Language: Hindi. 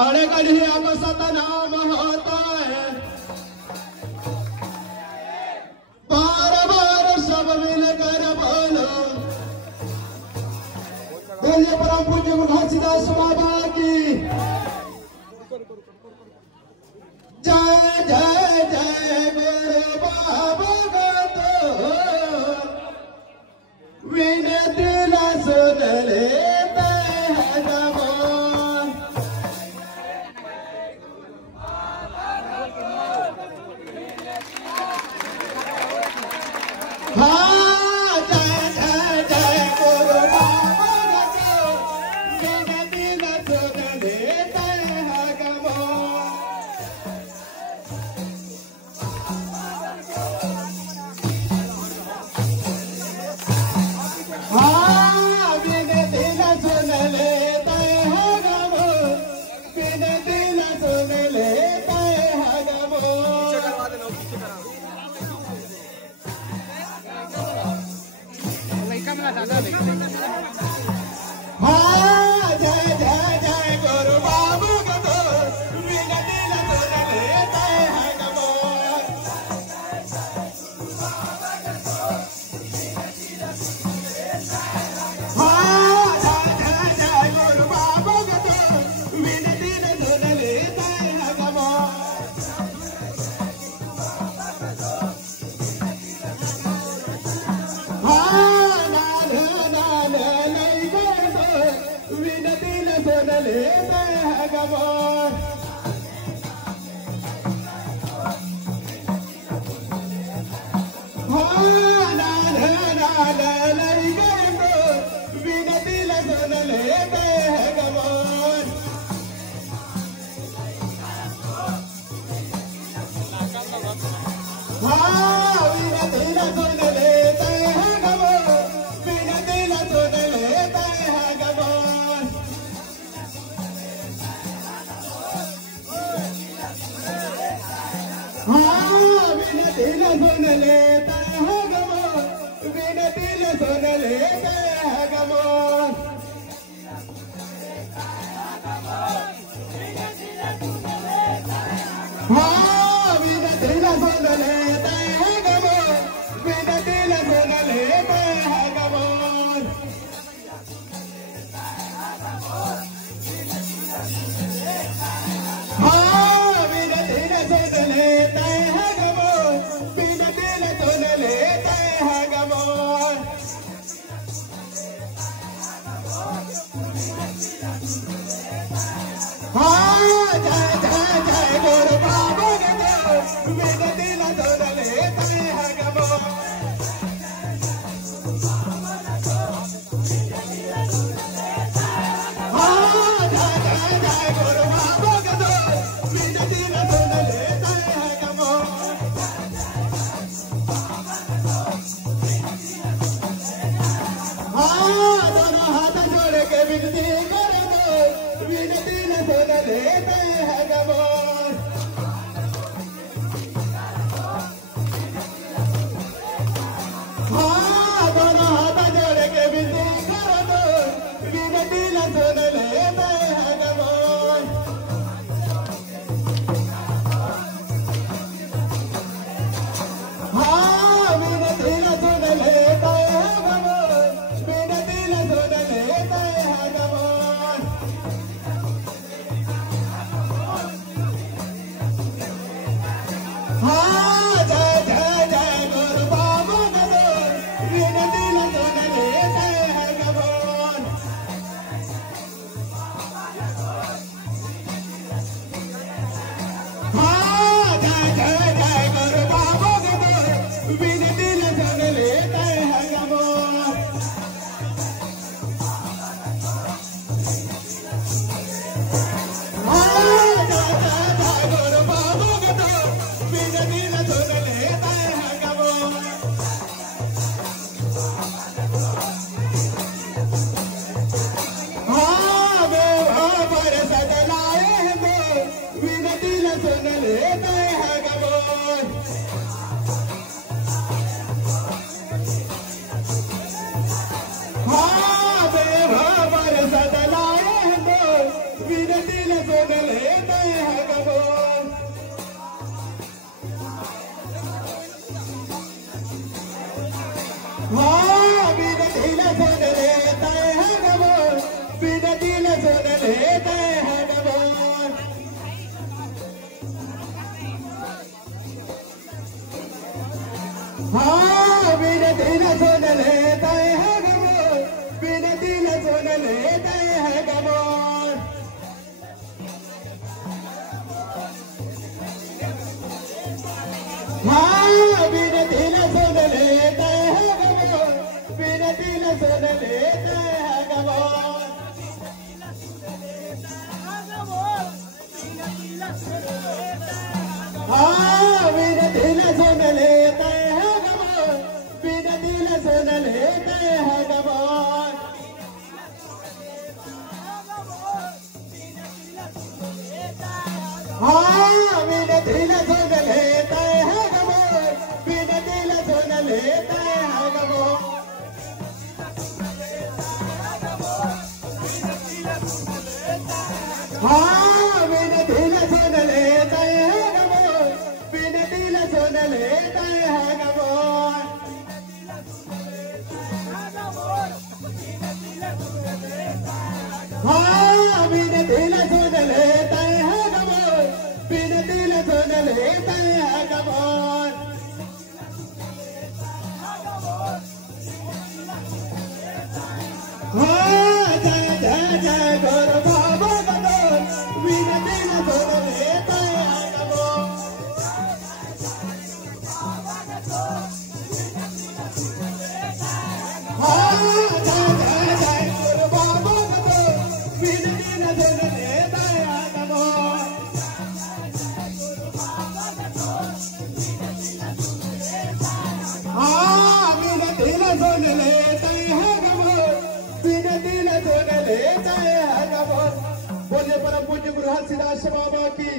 अरे कन्हैया को सतनाम होता है, बार बार सब मिलकर बोलो। बोलिए परम पूज्य घासीदास बाबा की जय जय जय। मेरे बाबा का तो विनती न सुन लेते हैं नमन। हाँ जय जय जय गुरु बाबा का तो विनती न सुन लेते हैं नमन। हाँ विनती न सुन लेते हैं नमन, विनती न सुन लेते हैं नमन। हाँ जय जय जय गुरु बाबू का तो विनती न सुन लेते हैं नमन। हाँ जय जय जय गुरु बाबू का तो विनती न सुन लेते हैं नमन। हाँ नान नहीं गए तो विनती न सुन लेते हैं नमन। हाँ नान नहीं गए तो विनती न सुन लेते हैं नमन। हाँ विनती न सुन लेते हैं नमन, विनती न सुन लेते हैं नमन। हाँ विनती न सुन लेते हैं नमन, विनती न सुन लेते हैं नमन। हाँ विनती न सुन लेते हैं नमन, विनती न सुन लेते हैं नमन। हाँ विनती न सुन लेते हैं नमन, विनती न सुन लेते हैं नमन। हाँ जय जय जय गुरु बाबा के तो विनती न सुन लेते हैं नमन। हाँ जय जय जय गुरु बाबा के तो विनती न सुन लेते हैं नमन। हाँ दोनों हाथ जोड़ के विनती कर दो, विनती न सुन लेते हैं नमन। हाँ दोनों हाथ जोड़ के विनती कर दो, विनती न सुन लेते हैं नमन। हाँ विनती न सुन लेते हैं नमन, विनती न सुन लेते हैं नमन। हाँ जय जय जय गुरु बाबू का तो विनती न सुन लेते हैं नमन। हाँ जय जय जय गुरु बाबू का तो विनती न सुन लेते हैं नमन। हाँ जय जय जय गुरु बाबू का तो विनती न सुन लेते हैं नमन। हाँ वो पर सदलाए हैं विनती न सुन लेते हैं नमन। हाँ वो पर सदलाए हैं विनती सुन लेते हैं कबूल। हाँ बिन दिल सुन लेते हैं कबूल, बिन दिल सुन लेते हैं कबूल। हाँ बिन दिल सुन लेते हैं कबूल, बिन दिल सुन लेते हैं कबूल। हाँ बिन दिल सुन लेते हैं कबूल, बिन दिल सुन लेते हैं कबूल। हाँ बिन दिल सुन लेते हैं कबूल, बिन दिल सुन लेते हैं कबूल। हाँ बिन दिल सुन लेते हैं कबूल, बिन दिल सुन लेते हैं कबूल। हाँ बिन दिल सुन लेते हैं कबूल, बिन दिल सुन लेते हैं कबूल। हाँ बिन दिल सुन लेते हैं कबूल, बिन दिल सुन लेते हैं कबूल। हाँ जय जय जय गुरु बाबा कबूल, बिन दिल सुन लेते हैं कबूल। हाँ जय जय जय गुरु बाबा कबूल, बिन दिल सुन लेते हैं कबूल। हाँ बिन दिल सुन लेते हैं कबूल, बिन दिल सुन लेते हैं कबूल। बोलिए परम पूज्य गुरु हरसिदास बाबा की।